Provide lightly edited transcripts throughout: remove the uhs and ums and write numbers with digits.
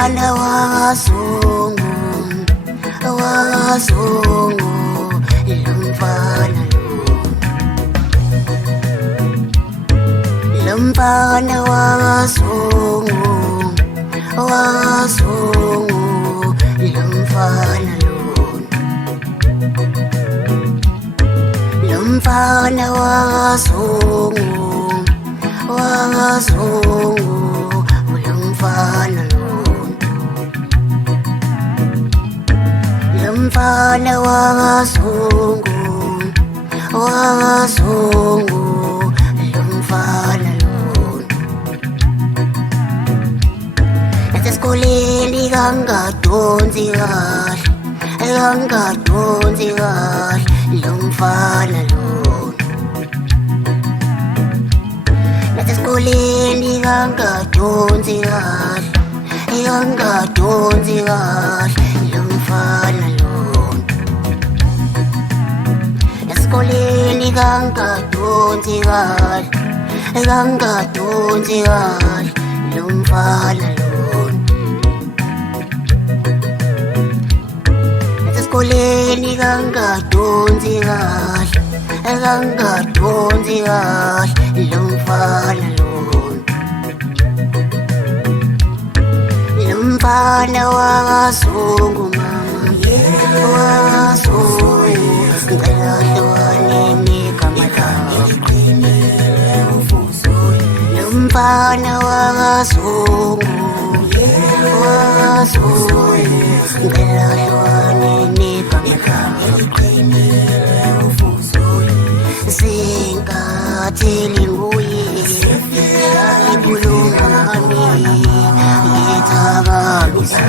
mfana wakazungu, wakazungu, lo mfana wakazungu, wakazungu, lo mfana mfana wakazungu, wakazungu, lo mfana lo mfana wakazungu, wakazungu, lo mfana nasesikoleni kangadonsi kahle, kangadonsi kahle lo mfana nasesikoleni kangadonsi kahle, kangadonsi kahle lo mfana nasesikoleni kangadonsi kahle, kangadonsi kahle lo mfana nasesikoleni kangadonsi kahle, kangadonsi kahle lo mfana lo mfana wakazungu mama, wakazungu ngicela hlukaneni igama lakho lo mfana wakazungu, wakazungu ngicela hlukaneni igama lakho zinkatheli nguye ikhuluma ngami ngithakamisa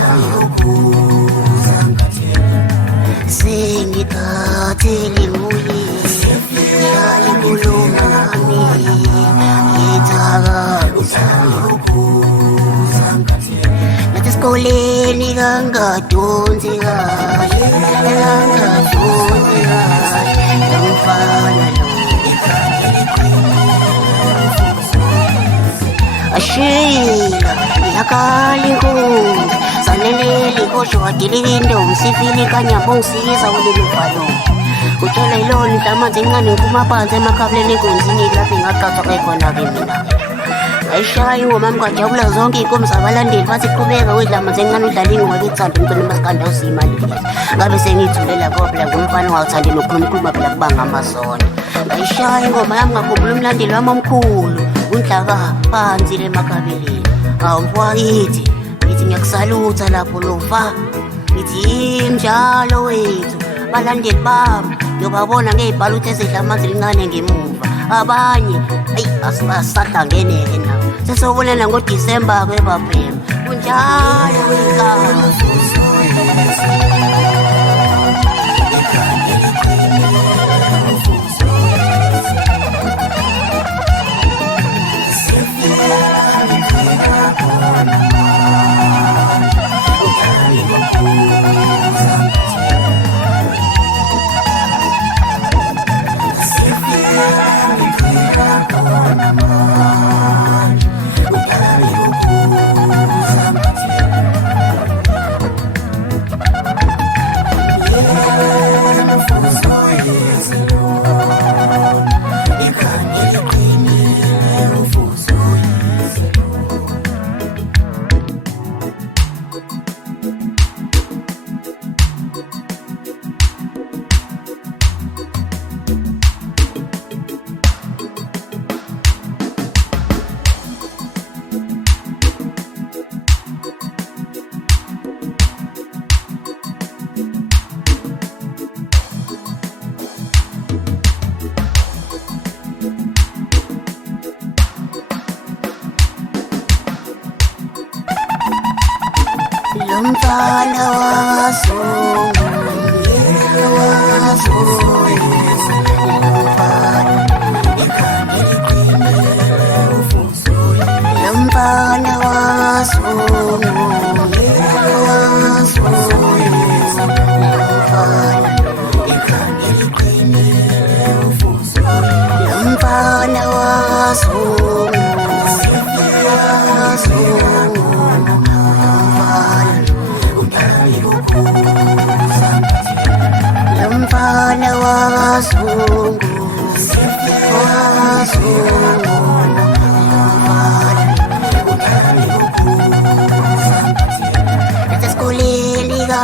sengikhatheli nguye ikhuluma ngami ngithakamisa nasesikoleni kangadonsi kahle, kangadonsi kahle lo mfana ashila yakalinkulu saneleli kodwa wadilikindo umsifili kanyabo ngisiza kulelo bhalo uthola iloni damanzi encane ngiphuma phansi emakhableni ekwenzini lapho ngaqathwa khona-ke mina ayishaya ingoma mkajabula zonke iy'nkomo zabalandeli bathi qhubeka wedlamanzi encane udlala ingoma bethanda umcela masikanda uziyimali ngabe sengiyithulela kobla ngumfana ungawuthandi nokukhuluma phela kubanga amazona ngayishaya ingoma yami ngakhumbula umlandeli wami omkhulu undlaka phansi le makhabeleni awumfwakithi ngithi ngiyakusalutha lapho lofa ngithi njalo wethu balandeli bami ngiyobabona ngey'bhalutho ezidla amanzi lincane ngemuva abanye ayi asihlangeneke nawo sesobonela ngoDisemba kwebabhema kunjalo wenkazi lo mfana wakazungu, wakazungu lo mfana wakazungu, wakazungu lo mfana wakazungu, wakazungu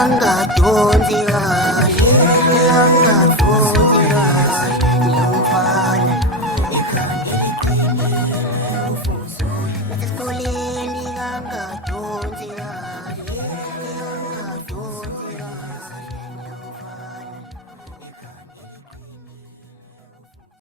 angadonsi kahle, angadonsi